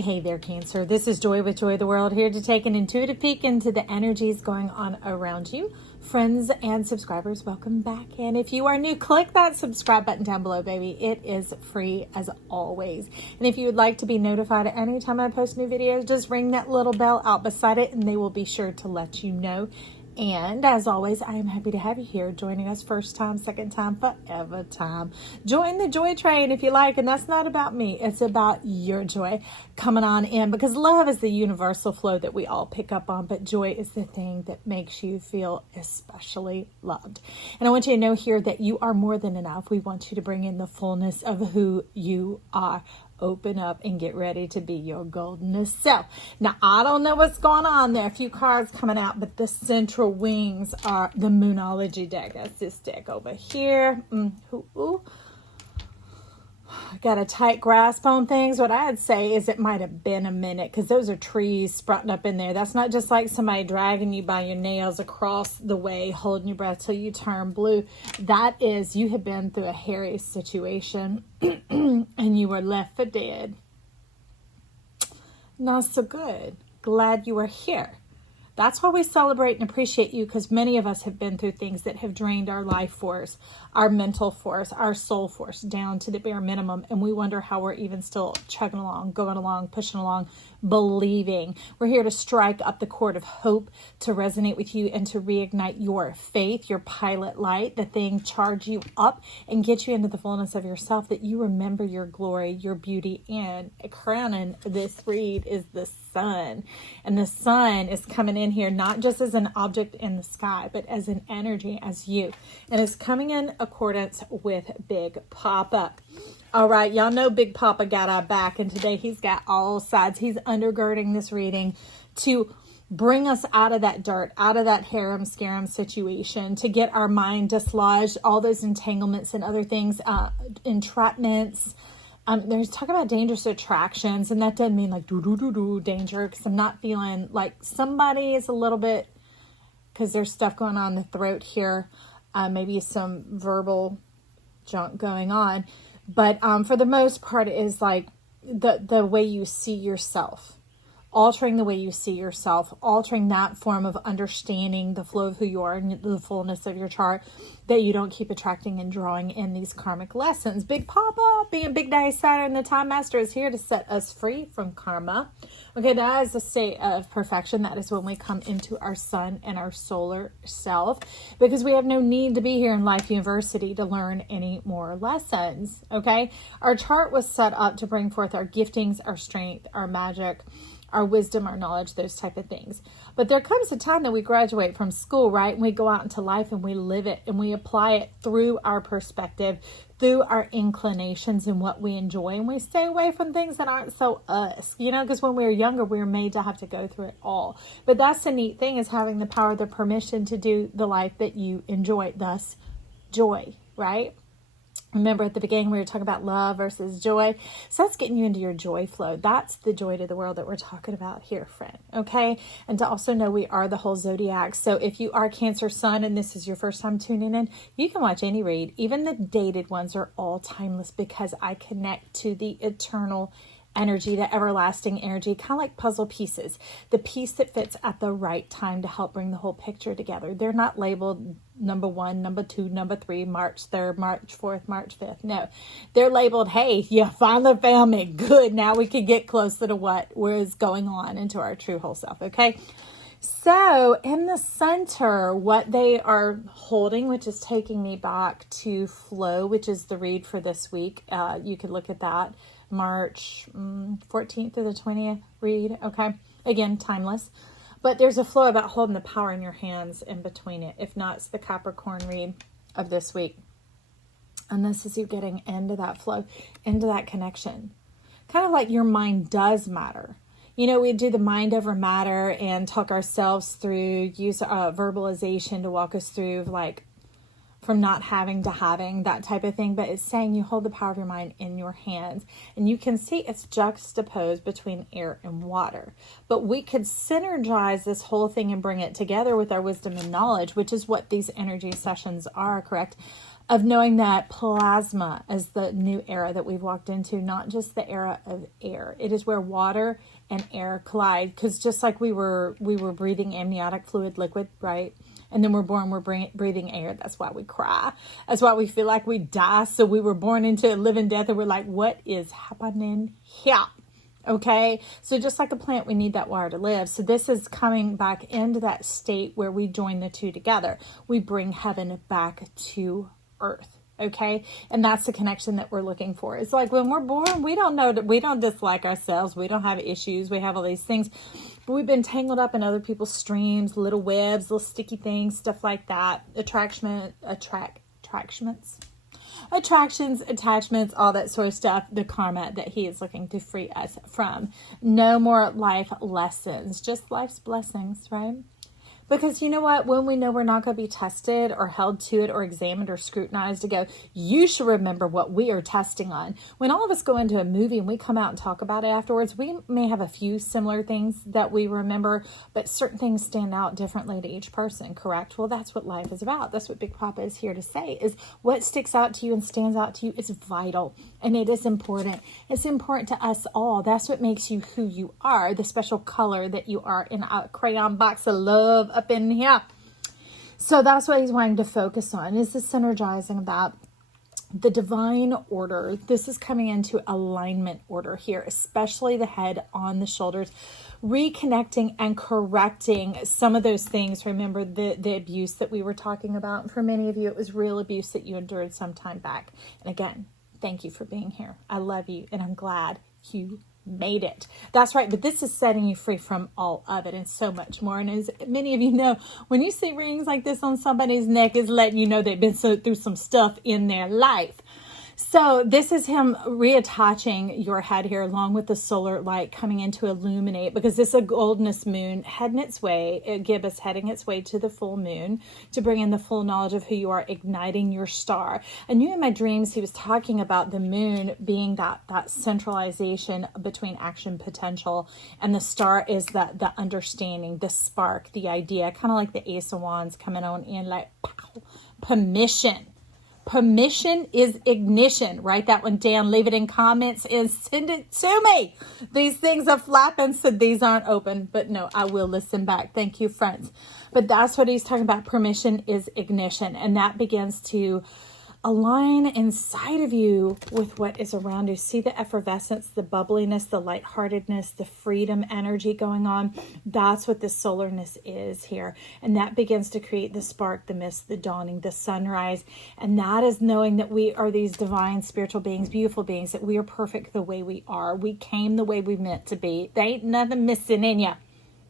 Hey there, Cancer. This is Joy with Joy of the World, here to take an intuitive peek into the energies going on around you. Friends and subscribers, welcome back. And if you are new, click that subscribe button down below, baby. It is free as always. And if you would like to be notified at any time I post new videos, just ring that little bell out beside it and they will be sure to let you know. And as always, I am happy to have you here joining us first time, second time, forever time. Join the joy train if you like. And that's not about me. It's about your joy coming on in, because love is the universal flow that we all pick up on. But joy is the thing that makes you feel especially loved. And I want you to know here that you are more than enough. We want you to bring in the fullness of who you are. Open up and get ready to be your goldenest self. Now, I don't know what's going on there. A few cards coming out, but the central wings are the Moonology deck. That's this deck over here. Got a tight grasp on things. What I'd say is it might have been a minute, because those are trees sprouting up in there. That's not just like somebody dragging you by your nails across the way, holding your breath till you turn blue. That is, you have been through a hairy situation and you were left for dead. Not so good. Glad you are here. That's why we celebrate and appreciate you, because many of us have been through things that have drained our life force, our mental force, our soul force down to the bare minimum. And we wonder how we're even still chugging along, going along, pushing along, believing. We're here to strike up the chord of hope, to resonate with you and to reignite your faith, your pilot light, the thing charge you up and get you into the fullness of yourself, that you remember your glory, your beauty. And crowning this read is the sun. And the sun is coming in here not just as an object in the sky, but as an energy, as you. And it's coming in accordance with Big Papa. All right, y'all know Big Papa got our back, and today he's got all sides. He's undergirding this reading to bring us out of that dirt, out of that harem-scarum situation, to get our mind dislodged, all those entanglements and other things, entrapments. There's talk about dangerous attractions, and that doesn't mean like danger, because I'm not feeling like somebody is a little bit, because there's stuff going on in the throat here, maybe some verbal junk going on. But for the most part, it is like the way you see yourself, altering the way you see yourself, altering that form of understanding the flow of who you are and the fullness of your chart, that you don't keep attracting and drawing in these karmic lessons. Big Papa, being Big Daddy Saturn, the Time Master, is here to set us free from karma. Okay, that is a state of perfection. That is when we come into our sun and our solar self, because we have no need to be here in Life University to learn any more lessons. Okay, our chart was set up to bring forth our giftings, our strength, our magic, our wisdom, our knowledge, those type of things. But there comes a time that we graduate from school, right? And we go out into life and we live it and we apply it through our perspective, through our inclinations and what we enjoy. And we stay away from things that aren't so us, because when we were younger, we were made to have to go through it all. But that's the neat thing, is having the power, the permission to do the life that you enjoy, thus joy, right? Remember at the beginning, we were talking about love versus joy. So that's getting you into your joy flow. That's the joy to the world that we're talking about here, friend. Okay. And to also know we are the whole zodiac. So if you are Cancer Sun and this is your first time tuning in, you can watch any read. Even the dated ones are all timeless, because I connect to the eternal energy, the everlasting energy, kind of like puzzle pieces, the piece that fits at the right time to help bring the whole picture together. They're not labeled number 1, number 2, number 3, March 3rd, March 4th, March 5th. No, they're labeled, hey, you finally found me. Good. Now we can get closer to what was going on into our true whole self. Okay. So in the center, what they are holding, which is taking me back to flow, which is the read for this week. You can look at that. March 14th to the 20th read. Okay. Again, timeless. But there's a flow about holding the power in your hands in between it. If not, it's the Capricorn read of this week. And this is you getting into that flow, into that connection. Kind of like your mind does matter. We do the mind over matter and talk ourselves through, use verbalization to walk us through, like, from not having to having, that type of thing. But it's saying you hold the power of your mind in your hands, and you can see it's juxtaposed between air and water. But we could synergize this whole thing and bring it together with our wisdom and knowledge, which is what these energy sessions are, correct? of knowing that plasma is the new era that we've walked into, not just the era of air. It is where water and air collide, because just like we were breathing amniotic fluid liquid, right? And then we're born, we're breathing air. That's why we cry. That's why we feel like we die. So we were born into a living death, and we're like, what is happening here? Okay, so just like a plant, we need that water to live. So this is coming back into that state where we join the two together. We bring heaven back to earth. Okay, and that's the connection that we're looking for. It's like when we're born, we don't know that we don't dislike ourselves. We don't have issues. We have all these things, but we've been tangled up in other people's streams, little webs, little sticky things, stuff like that. Attractions, attachments, all that sort of stuff, the karma that he is looking to free us from. No more life lessons, just life's blessings, right? Because you know what? When we know we're not going to be tested or held to it or examined or scrutinized to go, you should remember what we are testing on. When all of us go into a movie and we come out and talk about it afterwards, we may have a few similar things that we remember, but certain things stand out differently to each person, correct? Well, that's what life is about. That's what Big Papa is here to say, is what sticks out to you and stands out to you is vital, and it is important. It's important to us all. That's what makes you who you are, the special color that you are in a crayon box of love up in here. So that's what he's wanting to focus on, is the synergizing about the divine order. This is coming into alignment order here, especially the head on the shoulders, reconnecting and correcting some of those things. Remember the abuse that we were talking about. For many of you, it was real abuse that you endured some time back. And again, thank you for being here. I love you, and I'm glad you made it. That's right. But this is setting you free from all of it and so much more. And as many of you know, when you see rings like this on somebody's neck, is letting you know they've been through some stuff in their life. So this is him reattaching your head here, along with the solar light coming in to illuminate, because this is a goldness moon heading its way, gibbous heading its way to the full moon to bring in the full knowledge of who you are, igniting your star. I knew in my dreams he was talking about the moon being that centralization between action potential, and the star is the understanding, the spark, the idea, kind of like the Ace of Wands coming on in, like pow, permission. Permission is ignition. Write that one down. Leave it in comments and send it to me. These things are flapping, so these aren't open. But no, I will listen back. Thank you, friends. But that's what he's talking about. Permission is ignition. And that begins to align inside of you with what is around you. See the effervescence, the bubbliness, the lightheartedness, the freedom energy going on. That's what this solarness is here. And that begins to create the spark, the mist, the dawning, the sunrise. And that is knowing that we are these divine spiritual beings, beautiful beings, that we are perfect the way we are. We came the way we meant to be. There ain't nothing missing in you.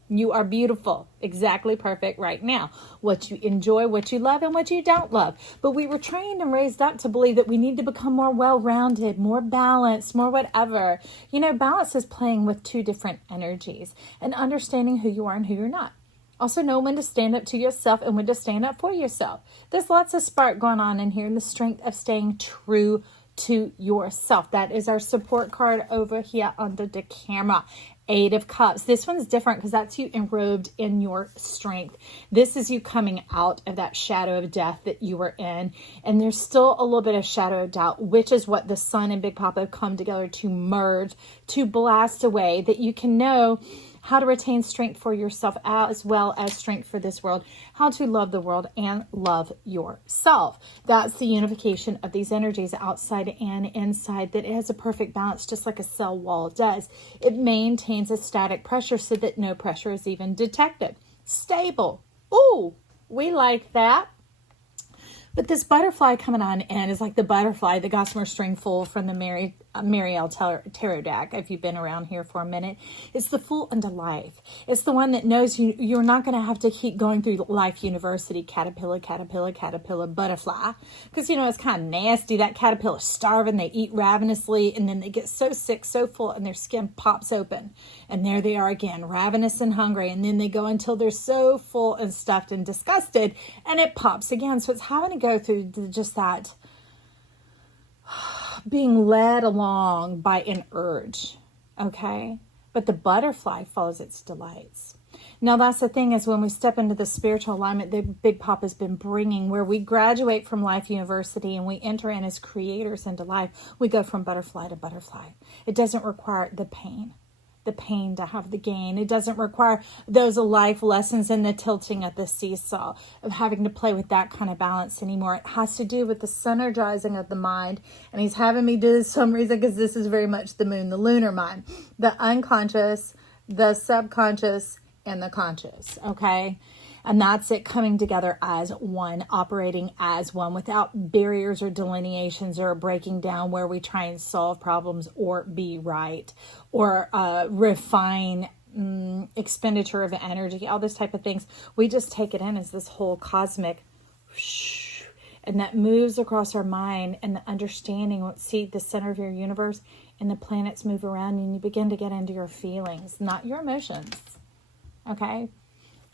You are beautiful, exactly perfect right now. What you enjoy, what you love, and what you don't love. But we were trained and raised up to believe that we need to become more well-rounded, more balanced, more whatever. You know, balance is playing with two different energies and understanding who you are and who you're not. Also know when to stand up to yourself and when to stand up for yourself. There's lots of spark going on in here, and the strength of staying true to yourself. That is our support card over here under the camera. Eight of Cups. This one's different because that's you enrobed in your strength. This is you coming out of that shadow of death that you were in. And there's still a little bit of shadow of doubt, which is what the Sun and Big Papa come together to merge, to blast away, that you can know how to retain strength for yourself as well as strength for this world, how to love the world and love yourself. That's the unification of these energies, outside and inside, that it has a perfect balance, just like a cell wall does. It maintains a static pressure so that no pressure is even detected. Stable. Ooh, we like that. But this butterfly coming on in is like the butterfly, the gossamer string fool from the Marielle Tarot deck, if you've been around here for a minute. It's the fool unto life. It's the one that knows you're not going to have to keep going through life university, caterpillar, butterfly. Because, you know, it's kind of nasty. That caterpillar's starving. They eat ravenously, and then they get so sick, so full, and their skin pops open. And there they are again, ravenous and hungry. And then they go until they're so full and stuffed and disgusted, and it pops again. So it's having to go through just that being led along by an urge, okay? but the butterfly follows its delights. Now, that's the thing, is when we step into the spiritual alignment that Big Papa's been bringing, where we graduate from Life University and we enter in as creators into life, we go from butterfly to butterfly. It doesn't require the pain to have the gain. It doesn't require those life lessons and the tilting of the seesaw of having to play with that kind of balance anymore. It has to do with the synergizing of the mind. And he's having me do this for some reason, because this is very much the moon, the lunar mind, the unconscious, the subconscious, and the conscious. Okay. And that's it coming together as one, operating as one, without barriers or delineations or breaking down where we try and solve problems or be right or refine expenditure of energy, all this type of things. We just take it in as this whole cosmic whoosh, and that moves across our mind, and the understanding, see the center of your universe, and the planets move around, and you begin to get into your feelings, not your emotions. Okay.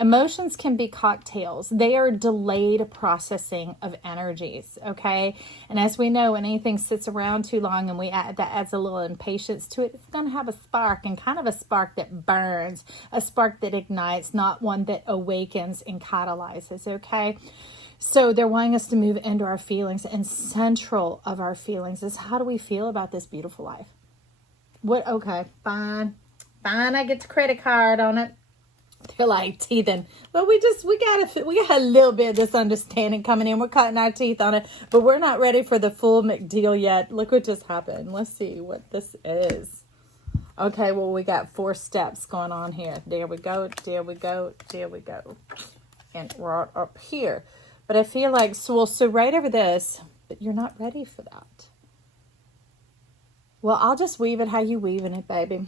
Emotions can be cocktails. They are delayed processing of energies, okay? And as we know, when anything sits around too long and that adds a little impatience to it, it's going to have a spark, and kind of a spark that burns, a spark that ignites, not one that awakens and catalyzes, okay? So they're wanting us to move into our feelings, and central of our feelings is, how do we feel about this beautiful life? Okay, fine, I get the credit card on it. They're like teething, but we got a little bit of this understanding coming in. We're cutting our teeth on it, but we're not ready for the full McDeal yet. Look what just happened. Let's see what this is. Okay, well, we got 4 steps going on here. There we go. And we're up here. But I feel like, so right over this, but you're not ready for that. Well, I'll just weave it how you weaving it, baby.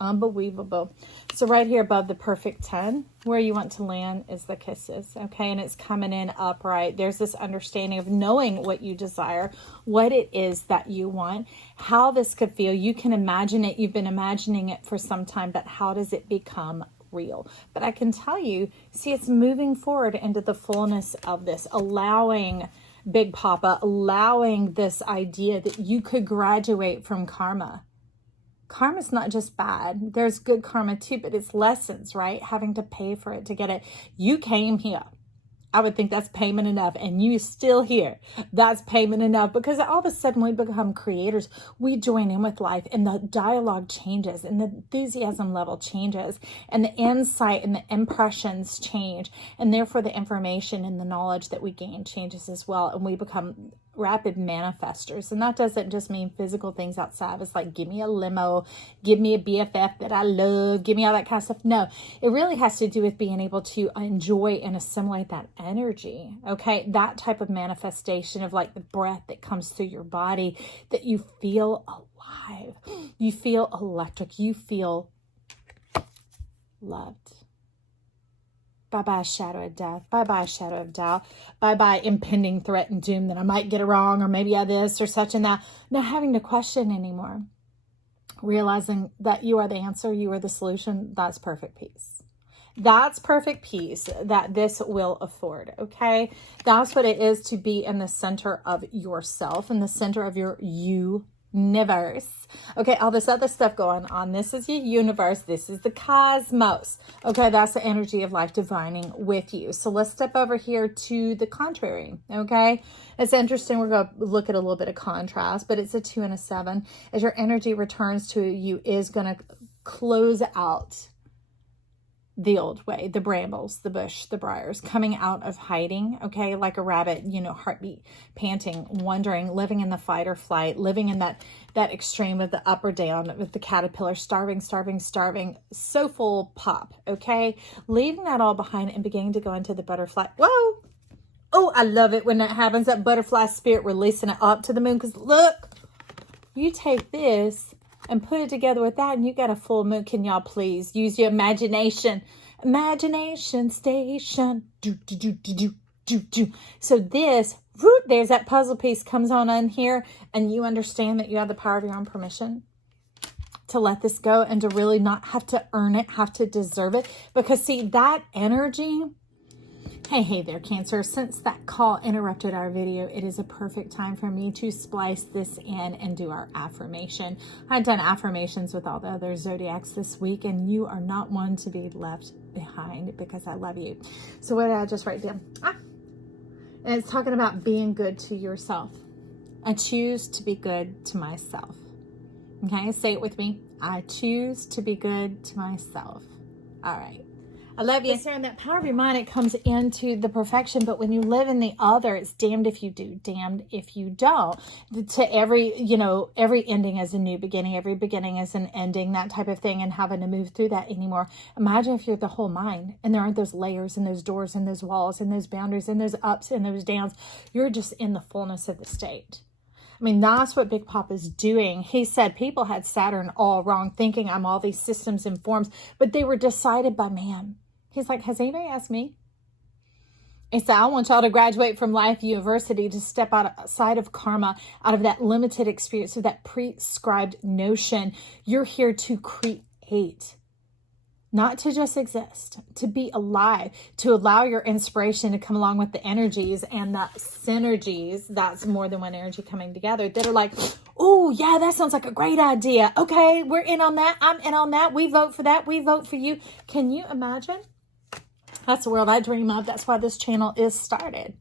Unbelievable. So right here above the perfect 10, where you want to land is the kisses. Okay. And it's coming in upright. There's this understanding of knowing what you desire, what it is that you want, how this could feel. You can imagine it. You've been imagining it for some time, but how does it become real? But I can tell you, see, it's moving forward into the fullness of this, allowing Big Papa, allowing this idea that you could graduate from karma. Karma's not just bad. There's good karma too, but it's lessons, right? Having to pay for it to get it. You came here. I would think that's payment enough, and you still here. That's payment enough, because all of a sudden we become creators. We join in with life, and the dialogue changes, and the enthusiasm level changes, and the insight and the impressions change, and therefore the information and the knowledge that we gain changes as well, and we become rapid manifestors. And that doesn't just mean physical things outside. It's like, give me a limo, give me a BFF that I love, give me all that kind of stuff. No, it really has to do with being able to enjoy and assimilate that energy. Okay. That type of manifestation of like the breath that comes through your body, that you feel alive, you feel electric, you feel loved. Bye-bye shadow of death. Bye-bye shadow of doubt. Bye-bye impending threat and doom that I might get it wrong, or maybe I this or such and that. Not having to question anymore. Realizing that you are the answer, you are the solution. That's perfect peace. That's perfect peace that this will afford, okay? That's what it is to be in the center of yourself, in the center of your universe. Okay, all this other stuff going on. This is your universe. This is the cosmos. Okay, that's the energy of life divining with you. So let's step over here to the contrary. Okay, it's interesting. We're going to look at a little bit of contrast, but it's a 2 and a 7. As your energy returns to you, is going to close out the old way, the brambles, the bush, the briars, coming out of hiding, okay, like a rabbit, heartbeat, panting, wondering, living in the fight or flight, living in that extreme of the up or down with the caterpillar, starving, so full pop, okay, leaving that all behind and beginning to go into the butterfly. Whoa! Oh, I love it when that happens, that butterfly spirit releasing it up to the moon, because look, you take this and put it together with that, and you got a full moon. Can y'all please use your imagination? Imagination station. Do. So this, there's that puzzle piece comes on in here, and you understand that you have the power of your own permission to let this go and to really not have to earn it, have to deserve it. Because see, that energy Hey there, Cancer. Since that call interrupted our video, it is a perfect time for me to splice this in and do our affirmation. I've done affirmations with all the other zodiacs this week, and you are not one to be left behind because I love you. So what did I just write down? And it's talking about being good to yourself. I choose to be good to myself. Okay, say it with me. I choose to be good to myself. All right. I love you. And that power of your mind, it comes into the perfection, but when you live in the other, it's damned if you do, damned if you don't. To every ending is a new beginning, every beginning is an ending, that type of thing, and having to move through that anymore. Imagine if you're the whole mind and there aren't those layers and those doors and those walls and those boundaries and those ups and those downs. You're just in the fullness of the state. I mean, that's what Big Papa's doing. He said people had Saturn all wrong, thinking I'm all these systems and forms, but they were decided by man. He's like, has anybody asked me? He said, I want y'all to graduate from Life University to step outside of karma, out of that limited experience, of that prescribed notion. You're here to create, not to just exist, to be alive, to allow your inspiration to come along with the energies and the synergies. That's more than one energy coming together that are like, oh, yeah, that sounds like a great idea. Okay, we're in on that. I'm in on that. We vote for that. We vote for you. Can you imagine? That's the world I dream of. That's why this channel is started.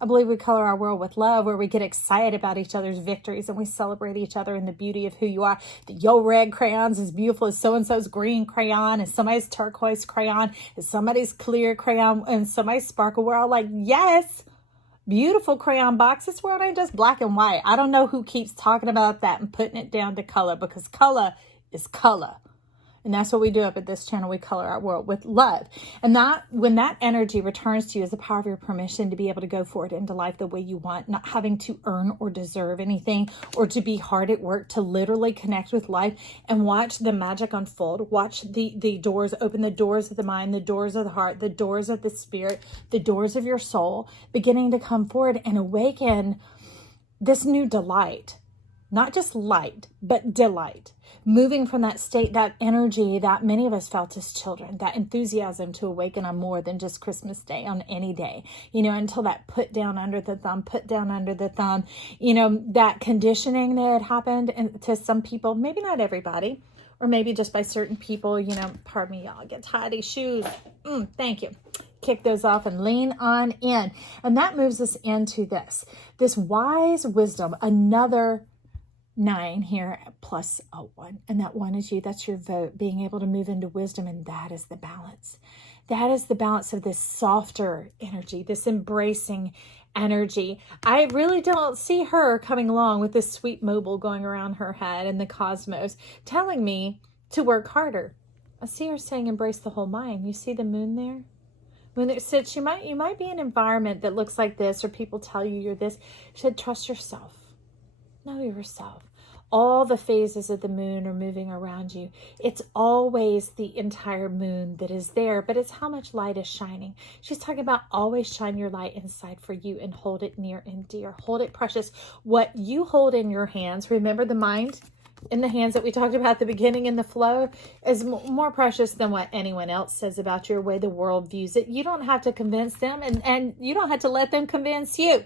I believe we color our world with love, where we get excited about each other's victories and we celebrate each other in the beauty of who you are. Your red crayon's as beautiful as so-and-so's green crayon, as somebody's turquoise crayon, as somebody's clear crayon, and somebody's sparkle. We're all like, yes, beautiful crayon box. This world ain't just black and white. I don't know who keeps talking about that and putting it down to color, because color is color. And that's what we do up at this channel. We color our world with love. And that, when that energy returns to you, is the power of your permission to be able to go forward into life the way you want, not having to earn or deserve anything or to be hard at work, to literally connect with life and watch the magic unfold. Watch the doors open, the doors of the mind, the doors of the heart, the doors of the spirit, the doors of your soul beginning to come forward and awaken this new delight. Not just light, but delight. Moving from that state, that energy that many of us felt as children, that enthusiasm to awaken on more than just Christmas Day, on any day, until that put down under the thumb, that conditioning that had happened to some people, maybe not everybody, or maybe just by certain people, pardon me, y'all, get tidy shoes. Thank you. Kick those off and lean on in. And that moves us into this wise wisdom, another 9 here plus a 1, and that 1 is you. That's your vote, being able to move into wisdom, and that is the balance. That is the balance of this softer energy, this embracing energy. I really don't see her coming along with this sweet mobile going around her head in the cosmos telling me to work harder. I see her saying embrace the whole mind. You see the moon there? When it said you might be in an environment that looks like this, or people tell you you're this. She said, trust yourself. Know yourself. All the phases of the moon are moving around you. It's always the entire moon that is there, but it's how much light is shining. She's talking about always shine your light inside for you and hold it near and dear. Hold it precious. What you hold in your hands, remember the mind in the hands that we talked about at the beginning in the flow, is more precious than what anyone else says about your way the world views it. You don't have to convince them, and you don't have to let them convince you.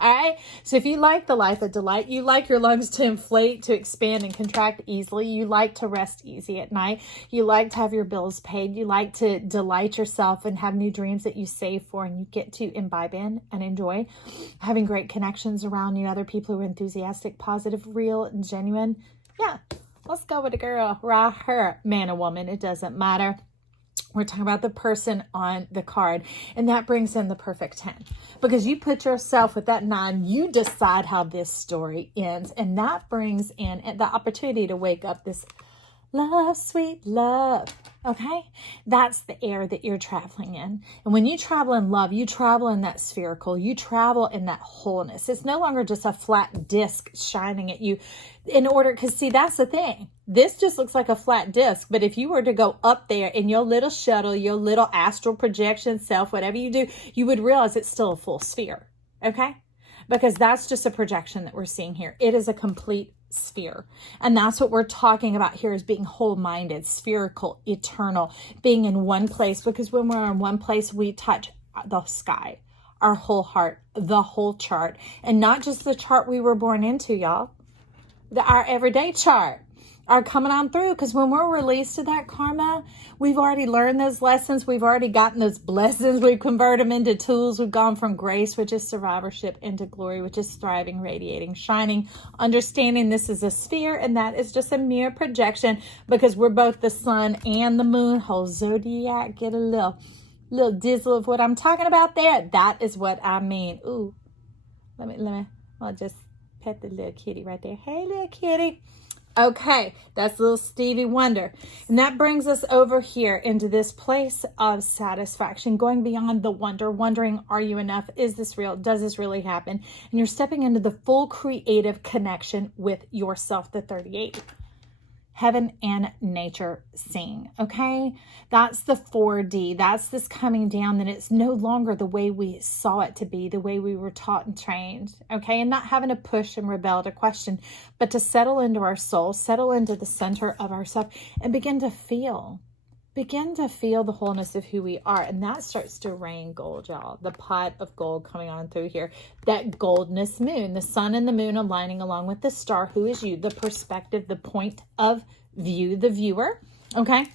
All right. So if you like the life of delight, you like your lungs to inflate, to expand and contract easily. You like to rest easy at night. You like to have your bills paid. You like to delight yourself and have new dreams that you save for and you get to imbibe in and enjoy. Having great connections around you, other people who are enthusiastic, positive, real, and genuine. Yeah. Let's go with a girl, right? Her, man or woman. It doesn't matter. We're talking about the person on the card, and that brings in the perfect 10, because you put yourself with that 9, you decide how this story ends, and that brings in the opportunity to wake up this love, sweet love. Okay, that's the air that you're traveling in. And when you travel in love, you travel in that spherical, you travel in that wholeness. It's no longer just a flat disc shining at you because see, that's the thing. This just looks like a flat disc, but if you were to go up there in your little shuttle, your little astral projection self, whatever you do, you would realize it's still a full sphere. Okay, because that's just a projection that we're seeing here. It is a complete sphere. And that's what we're talking about here, is being whole-minded, spherical, eternal, being in one place. Because when we're in one place, we touch the sky, our whole heart, the whole chart, and not just the chart we were born into, y'all. Our everyday chart are coming on through, because when we're released to that karma, we've already learned those lessons. We've already gotten those blessings. We've converted them into tools. We've gone from grace, which is survivorship, into glory, which is thriving, radiating, shining, understanding this is a sphere and that is just a mere projection, because we're both the sun and the moon. Whole zodiac, get a little dizzle of what I'm talking about there. That is what I mean. Ooh, I'll just pet the little kitty right there. Hey, little kitty. Okay, that's little Stevie Wonder. And that brings us over here into this place of satisfaction, going beyond the wonder, wondering, are you enough? Is this real? Does this really happen? And you're stepping into the full creative connection with yourself, the 38. Heaven and nature sing, okay? That's the 4D. That's this coming down, that it's no longer the way we saw it to be, the way we were taught and trained, okay? And not having to push and rebel to question, but to settle into our soul, settle into the center of ourself, and begin to feel the wholeness of who we are. And that starts to rain gold, y'all. The pot of gold coming on through here. That goldness moon, the sun and the moon aligning along with the star, who is you, the perspective, the point of view, the viewer. Okay.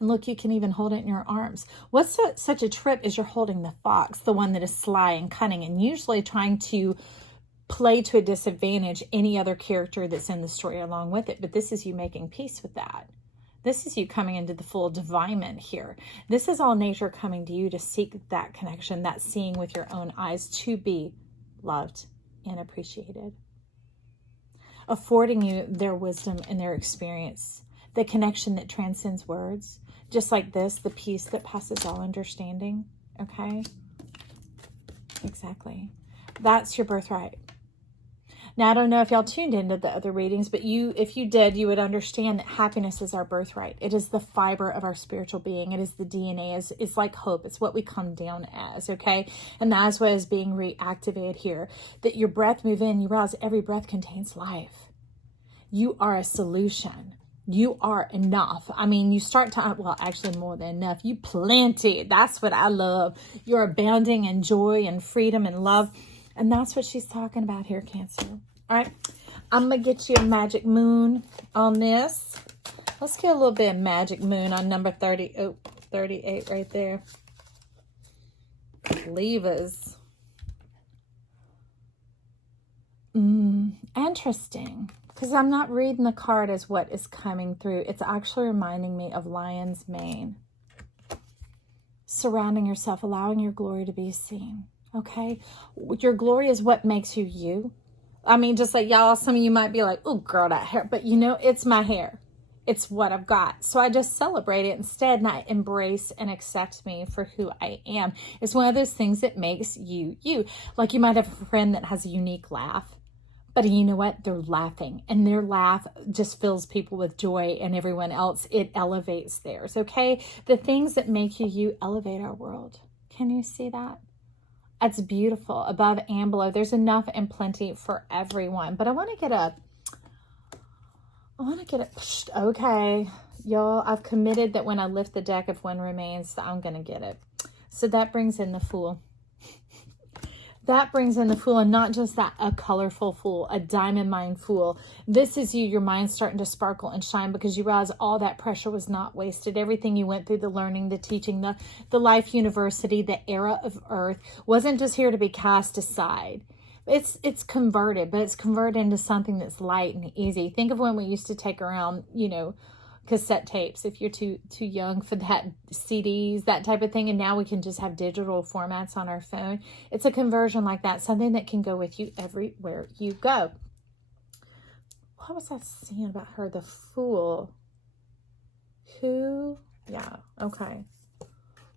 And look, you can even hold it in your arms. What's such a trip is you're holding the fox, the one that is sly and cunning, and usually trying to play to a disadvantage any other character that's in the story along with it. But this is you making peace with that. This is you coming into the full divinement here. This is all nature coming to you to seek that connection, that seeing with your own eyes, to be loved and appreciated. Affording you their wisdom and their experience, the connection that transcends words, just like this, the peace that passes all understanding. Okay? Exactly. That's your birthright. Now, I don't know if y'all tuned into the other readings, but if you did, you would understand that happiness is our birthright. It is the fiber of our spiritual being. It is the DNA. It's like hope. It's what we come down as, okay? And that's what is being reactivated here. That your breath move in, you realize every breath contains life. You are a solution. You are enough. I mean, you start to, well, actually more than enough. You plenty. That's what I love. You're abounding in joy and freedom and love. And that's what she's talking about here, Cancer. All right. I'm going to get you a magic moon on this. Let's get a little bit of magic moon on number 38 right there. Levers. Interesting. Because I'm not reading the card as what is coming through. It's actually reminding me of lion's mane. Surrounding yourself, allowing your glory to be seen. Okay, your glory is what makes you you. I mean, just like y'all, some of you might be like, oh girl, that hair, but you know, it's my hair. It's what I've got. So I just celebrate it instead, and I embrace and accept me for who I am. It's one of those things that makes you you. Like you might have a friend that has a unique laugh, but you know what? They're laughing, and their laugh just fills people with joy, and everyone else, it elevates theirs. Okay, the things that make you you elevate our world. Can you see that? That's beautiful. Above and below. There's enough and plenty for everyone. But I want to get a, okay, y'all, I've committed that when I lift the deck, if one remains, I'm going to get it. So that brings in the Fool. That brings in the Fool, and not just that, a colorful Fool, a diamond mind Fool. This is you, your mind starting to sparkle and shine, because you realize all that pressure was not wasted. Everything you went through, the learning, the teaching, the life university, the era of Earth, wasn't just here to be cast aside. It's converted, but it's converted into something that's light and easy. Think of when we used to take around, cassette tapes, if you're too young for that, CDs, that type of thing, and now we can just have digital formats on our phone. It's a conversion like that, something that can go with you everywhere you go. What was I saying about her? The Fool. Yeah, okay.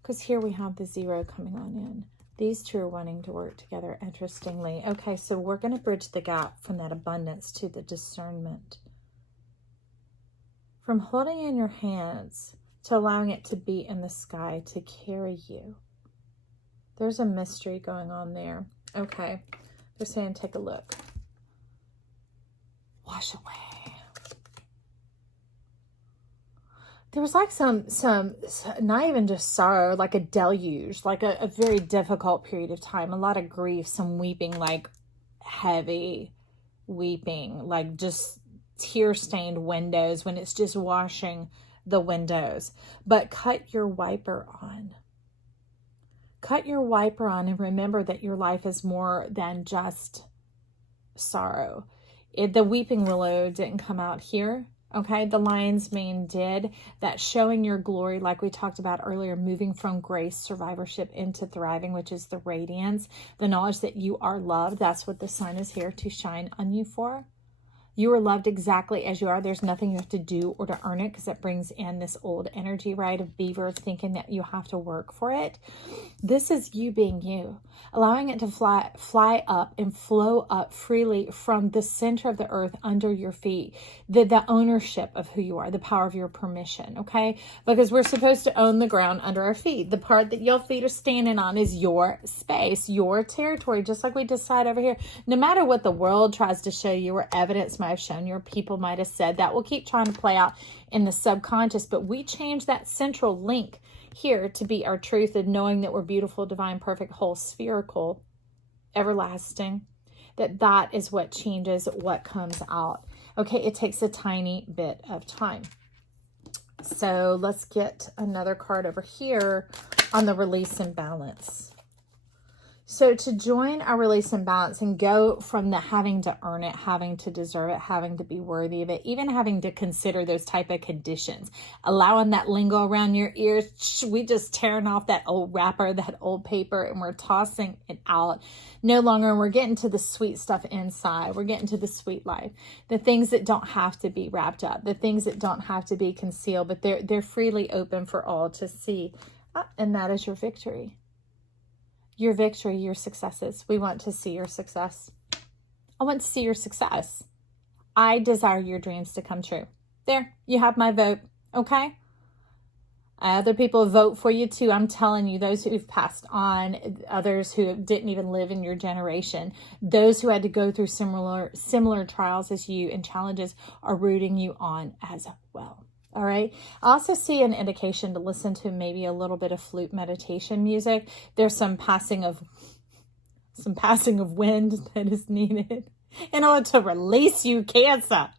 Because here we have the 0 coming on in. These two are wanting to work together, interestingly. Okay, so we're going to bridge the gap from that abundance to the discernment. From holding in your hands to allowing it to be in the sky to carry you. There's a mystery going on there. Okay. They're saying take a look. Wash away. there was like some, not even just sorrow, like a deluge, like a very difficult period of time, a lot of grief, some weeping, like heavy weeping, like just tear-stained windows when it's just washing the windows. But cut your wiper on. Cut your wiper on and remember that your life is more than just sorrow. The weeping willow didn't come out here. Okay, the lion's mane did. That showing your glory, like we talked about earlier, moving from grace, survivorship into thriving, which is the radiance, the knowledge that you are loved. That's what the sun is here to shine on you for. You are loved exactly as you are. There's nothing you have to do or to earn it, because it brings in this old energy, right, of beaver, thinking that you have to work for it. This is you being you, allowing it to fly up and flow up freely from the center of the earth under your feet. The ownership of who you are, the power of your permission, okay? Because we're supposed to own the ground under our feet. The part that your feet are standing on is your space, your territory, just like we decide over here. No matter what the world tries to show you or evidence might have shown you or people might have said, that will keep trying to play out in the subconscious, but we change that central link here to be our truth, and knowing that we're beautiful, divine, perfect, whole, spherical, everlasting, that is what changes what comes out. Okay, it takes a tiny bit of time. So let's get another card over here on the release and balance. So to join our release and balance and go from the having to earn it, having to deserve it, having to be worthy of it, even having to consider those type of conditions, allowing that lingo around your ears, we just tearing off that old wrapper, that old paper, and we're tossing it out. No longer, and we're getting to the sweet stuff inside. We're getting to the sweet life, the things that don't have to be wrapped up, the things that don't have to be concealed, but they're freely open for all to see. And that is your victory. Your victory, your successes. We want to see your success. I want to see your success. I desire your dreams to come true. There, you have my vote, okay? Other people vote for you too. I'm telling you, those who've passed on, others who didn't even live in your generation, those who had to go through similar trials as you and challenges are rooting you on as well. All right. I also see an indication to listen to maybe a little bit of flute meditation music. There's some passing of wind that is needed in order to release you, Cancer.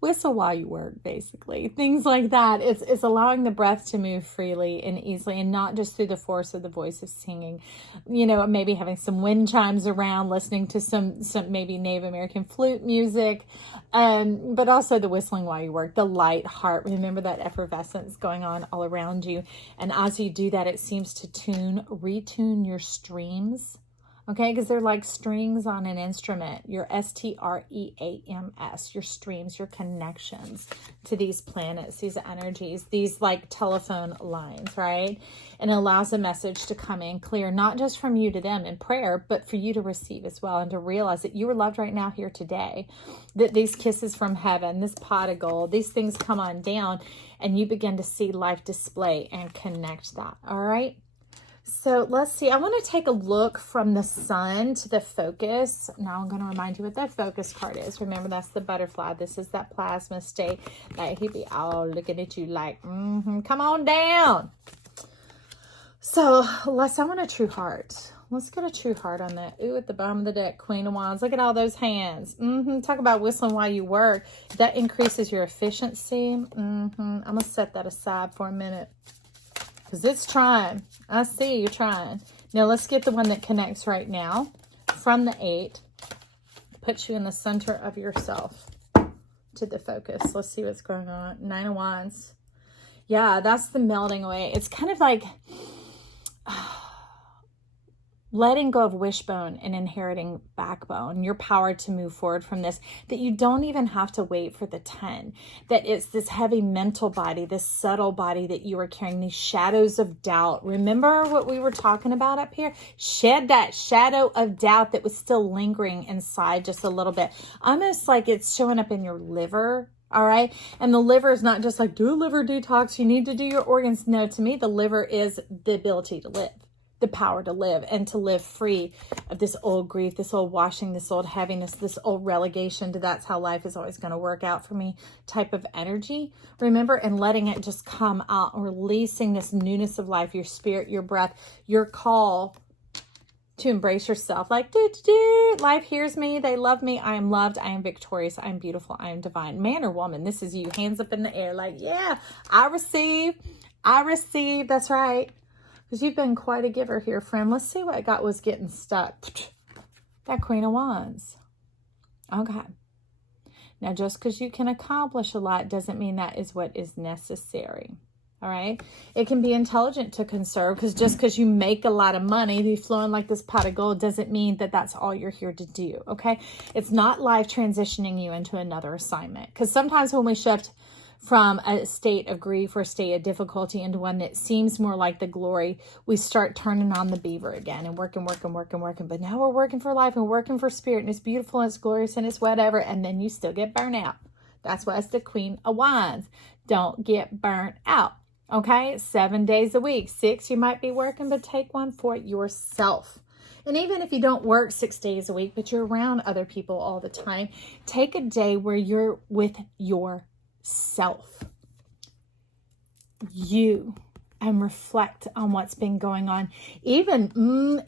Whistle while you work, basically. Things like that. It's allowing the breath to move freely and easily, and not just through the force of the voice of singing. You know, maybe having some wind chimes around, listening to some maybe Native American flute music, but also the whistling while you work, the light heart. Remember that effervescence going on all around you. And as you do that, it seems to retune your streams. Okay, because they're like strings on an instrument. Your STREAMS, your streams, your connections to these planets, these energies, these like telephone lines, right? And it allows a message to come in clear, not just from you to them in prayer, but for you to receive as well, and to realize that you are loved right now here today, that these kisses from heaven, this pot of gold, these things come on down, and you begin to see life display and connect that, all right? So let's see. I want to take a look from the sun to the focus. Now I'm going to remind you what that focus card is. Remember, that's the butterfly. This is that plasma state. Like he'd be all looking at you like, come on down. So I want a true heart. Let's get a true heart on that. Ooh, at the bottom of the deck, Queen of Wands. Look at all those hands. Talk about whistling while you work. That increases your efficiency. I'm going to set that aside for a minute. Because it's trying. I see you trying. Now let's get the one that connects right now. From the 8. Puts you in the center of yourself. To the focus. Let's see what's going on. 9 of Wands. Yeah, that's the melting away. It's kind of like letting go of wishbone and inheriting backbone, your power to move forward from this, that you don't even have to wait for the 10, that it's this heavy mental body, this subtle body that you are carrying, these shadows of doubt. Remember what we were talking about up here? Shed that shadow of doubt that was still lingering inside just a little bit, almost like it's showing up in your liver. All right. And the liver is not just like, do a liver detox, you need to do your organs. No, to me, the liver is the ability to live. the power to live and to live free of this old grief, this old washing, this old heaviness, this old relegation to that's how life is always going to work out for me type of energy. Remember, and letting it just come out, releasing this newness of life, your spirit, your breath, your call to embrace yourself. Like, life hears me. They love me. I am loved. I am victorious. I am beautiful. I am divine. Man or woman, this is you. Hands up in the air. Like, yeah, I receive. I receive. That's right. Because you've been quite a giver here, friend. Let's see what I got was getting stuck. That Queen of Wands. Okay. Now, just because you can accomplish a lot doesn't mean that is what is necessary. All right. It can be intelligent to conserve, because just because you make a lot of money, be flowing like this pot of gold, doesn't mean that that's all you're here to do. Okay. It's not life transitioning you into another assignment. Because sometimes when we shift from a state of grief or a state of difficulty into one that seems more like the glory, we start turning on the beaver again and working. But now we're working for life and working for spirit, and it's beautiful and it's glorious and it's whatever. And then you still get burnt out. That's why it's the Queen of Wands. Don't get burnt out. Okay. 7 days a week, 6 you might be working, but take one for yourself. And even if you don't work 6 days a week, but you're around other people all the time, take a day where you're with yourself. You, and reflect on what's been going on. Even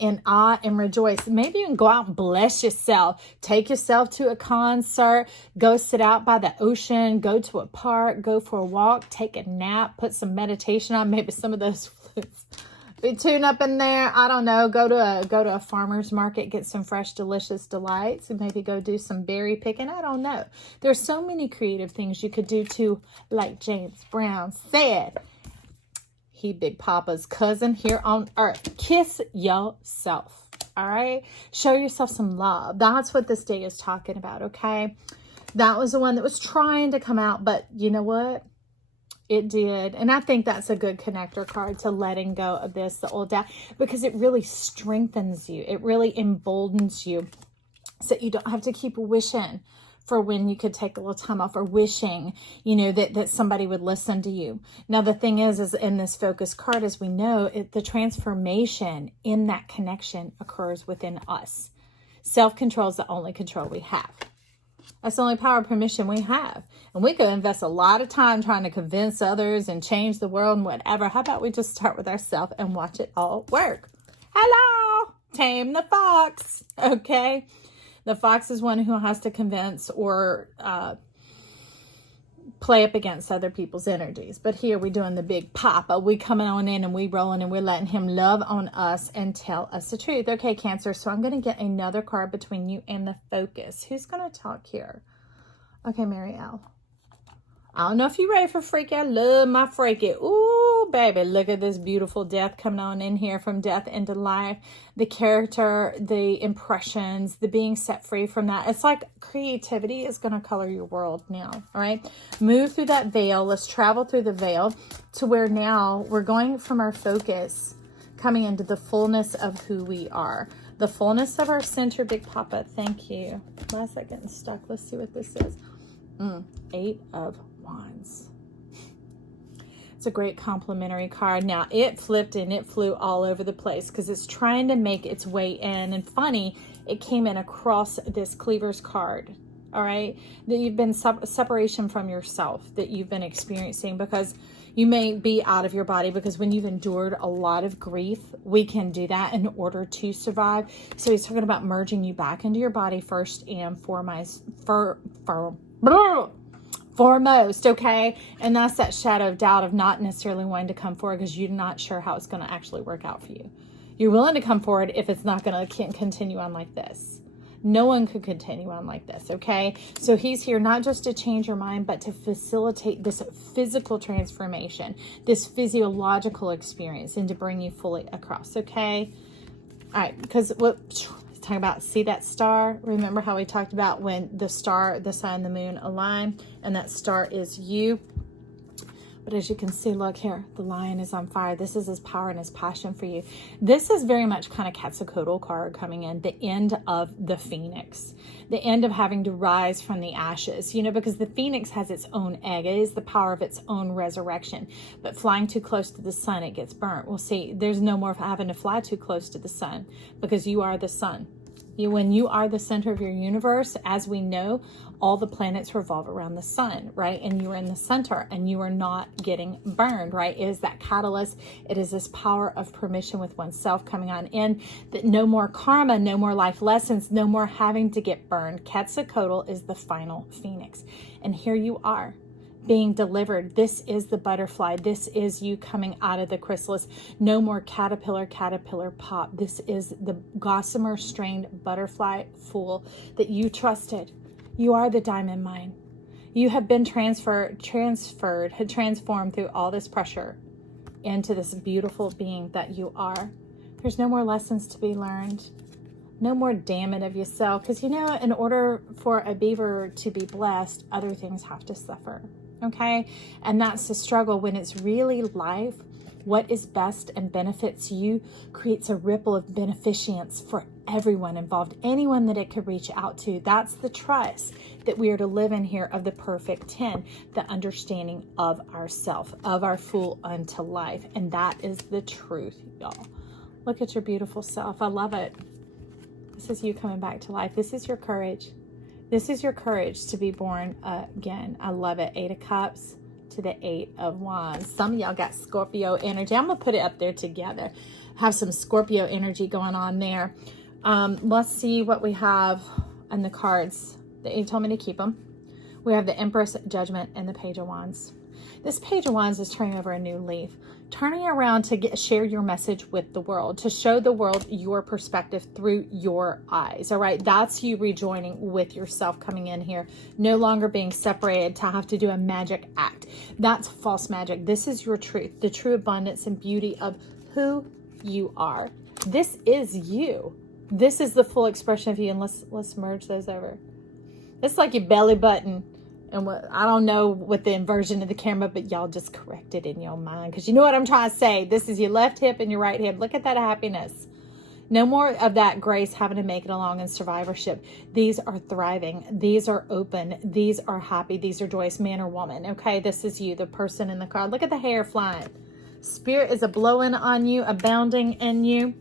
and ah and rejoice. Maybe you can go out and bless yourself. Take yourself to a concert. Go sit out by the ocean. Go to a park. Go for a walk. Take a nap. Put some meditation on. Maybe some of those flutes. Be tuned up in there. I don't know. Go to a farmer's market. Get some fresh, delicious delights. And maybe go do some berry picking. I don't know. There's so many creative things you could do too. Like James Brown said. He Big Papa's cousin here on earth. Kiss yourself. All right. Show yourself some love. That's what this day is talking about. Okay. That was the one that was trying to come out. But you know what? It did. And I think that's a good connector card to letting go of this, the old doubt, because it really strengthens you. It really emboldens you so you don't have to keep wishing for when you could take a little time off, or wishing, that somebody would listen to you. Now, the thing is in this focus card, as we know, the transformation in that connection occurs within us. Self-control is the only control we have. That's the only power of permission we have. And we could invest a lot of time trying to convince others and change the world and whatever. How about we just start with ourselves and watch it all work? Hello! Tame the fox. Okay? The fox is one who has to convince or play up against other people's energies. But here we're doing the Big Papa. We coming on in and we rolling and we're letting him love on us and tell us the truth. Okay, Cancer. So I'm going to get another card between you and the focus. Who's going to talk here? Okay, Mary L. I don't know if you're ready for freaky. I love my freaky. Ooh, baby, look at this beautiful death coming on in here, from death into life. The character, the impressions, the being set free from that. It's like creativity is going to color your world now, all right? Move through that veil. Let's travel through the veil to where now we're going from our focus, coming into the fullness of who we are. The fullness of our center, Big Papa. Thank you. Why is that getting stuck? Let's see what this is. 8 of Wands. It's a great complimentary card. Now, it flipped and it flew all over the place because it's trying to make its way in. And funny, it came in across this Cleaver's card. All right. That you've been separation from yourself that you've been experiencing, because you may be out of your body, because when you've endured a lot of grief, we can do that in order to survive. So he's talking about merging you back into your body first and foremost, okay? And that's that shadow of doubt of not necessarily wanting to come forward because you're not sure how it's going to actually work out for you. You're willing to come forward if it's not going to continue on like this. No one could continue on like this, okay? So he's here not just to change your mind, but to facilitate this physical transformation, this physiological experience, and to bring you fully across, okay? All right, because talking about, see that star? Remember how we talked about when the star, the sun, the moon align, and that star is you? But as you can see, look here, the lion is on fire. This is his power and his passion for you. This is very much kind of Quetzalcoatl card coming in, the end of the phoenix, the end of having to rise from the ashes, you know, because the phoenix has its own egg. It is the power of its own resurrection. But flying too close to the sun, it gets burnt. Well, see, there's no more having to fly too close to the sun because you are the sun. When you are the center of your universe, as we know, all the planets revolve around the sun, right? And you are in the center and you are not getting burned, right? It is that catalyst. It is this power of permission with oneself coming on in, that no more karma, no more life lessons, no more having to get burned. Quetzalcoatl is the final phoenix. And here you are, being delivered. This is the butterfly. This is you coming out of the chrysalis. No more caterpillar pop. This is the gossamer strained butterfly fool that you trusted. You are the diamond mine. You have been transformed through all this pressure into this beautiful being that you are. There's no more lessons to be learned. No more damn it of yourself. Because, you know, in order for a beaver to be blessed, other things have to suffer. Okay? And that's the struggle when it's really life. What is best and benefits you creates a ripple of beneficence for everyone involved, anyone that it could reach out to. That's the trust that we are to live in here of the perfect 10, the understanding of ourself, of our fool unto life. And that is the truth, y'all. Look at your beautiful self. I love it. This is you coming back to life. This is your courage. This is your courage to be born again. I love it. 8 of Cups to the 8 of Wands. Some of y'all got Scorpio energy. I'm going to put it up there together. Have some Scorpio energy going on there. Let's see what we have on the cards. They told me to keep them. We have the Empress, Judgment, and the Page of Wands. This Page of Wands is turning over a new leaf, turning around to share your message with the world, to show the world your perspective through your eyes. All right, that's you rejoining with yourself, coming in here, no longer being separated to have to do a magic act. That's false magic. This is your truth, the true abundance and beauty of who you are. This is you. This is the full expression of you. And let's merge those over. It's like your belly button. And I don't know what the inversion of the camera, but y'all just correct it in your mind. Because you know what I'm trying to say. This is your left hip and your right hip. Look at that happiness. No more of that grace having to make it along in survivorship. These are thriving. These are open. These are happy. These are joyous, man or woman. Okay, this is you, the person in the crowd. Look at the hair flying. Spirit is a-blowing on you, abounding in you.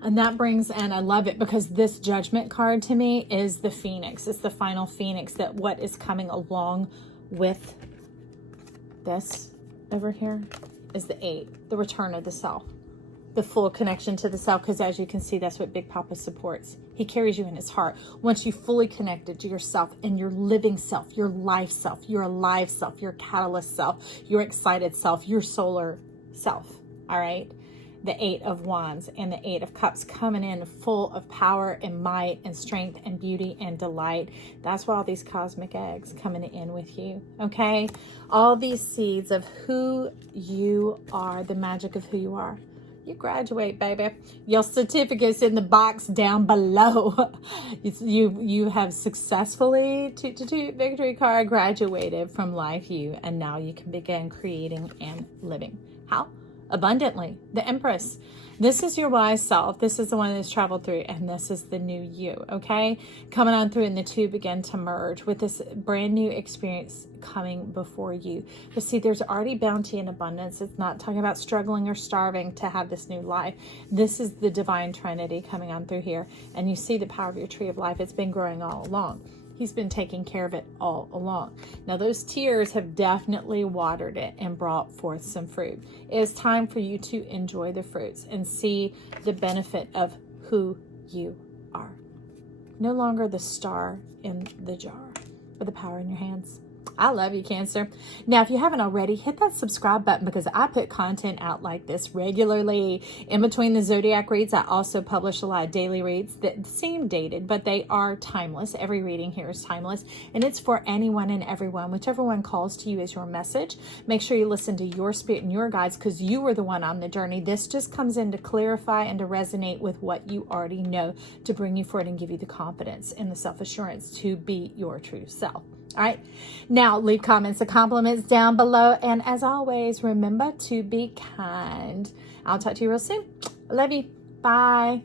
And that brings, and I love it because this Judgment card to me is the Phoenix. It's the final Phoenix, that what is coming along with this over here is the 8, the return of the self, the full connection to the self. Because as you can see, that's what Big Papa supports. He carries you in his heart. Once you fully connected to yourself and your living self, your life self, your alive self, your catalyst self, your excited self, your solar self. All right. The 8 of Wands and the 8 of Cups coming in full of power and might and strength and beauty and delight. That's why all these cosmic eggs coming in with you. Okay. All these seeds of who you are, the magic of who you are. You graduate, baby. Your certificate's in the box down below. You have successfully, victory card, graduated from life you, and now you can begin creating and living. How? Abundantly. The Empress. This is your wise self. This is the one that's traveled through, and this is the new you. Okay, coming on through, and the two begin to merge with this brand new experience coming before you. But see, there's already bounty and abundance. It's not talking about struggling or starving to have this new life. This is the divine Trinity coming on through here, and you see the power of your tree of life. It's been growing all along. He's been taking care of it all along. Now, those tears have definitely watered it and brought forth some fruit. It is time for you to enjoy the fruits and see the benefit of who you are. No longer the star in the jar, but the power in your hands. I love you, Cancer. Now, if you haven't already, hit that subscribe button because I put content out like this regularly. In between the Zodiac reads, I also publish a lot of daily reads that seem dated, but they are timeless. Every reading here is timeless, and it's for anyone and everyone. Whichever one calls to you is your message. Make sure you listen to your spirit and your guides because you were the one on the journey. This just comes in to clarify and to resonate with what you already know, to bring you forward and give you the confidence and the self-assurance to be your true self. All right. Now leave comments and compliments down below. And as always, remember to be kind. I'll talk to you real soon. I love you. Bye.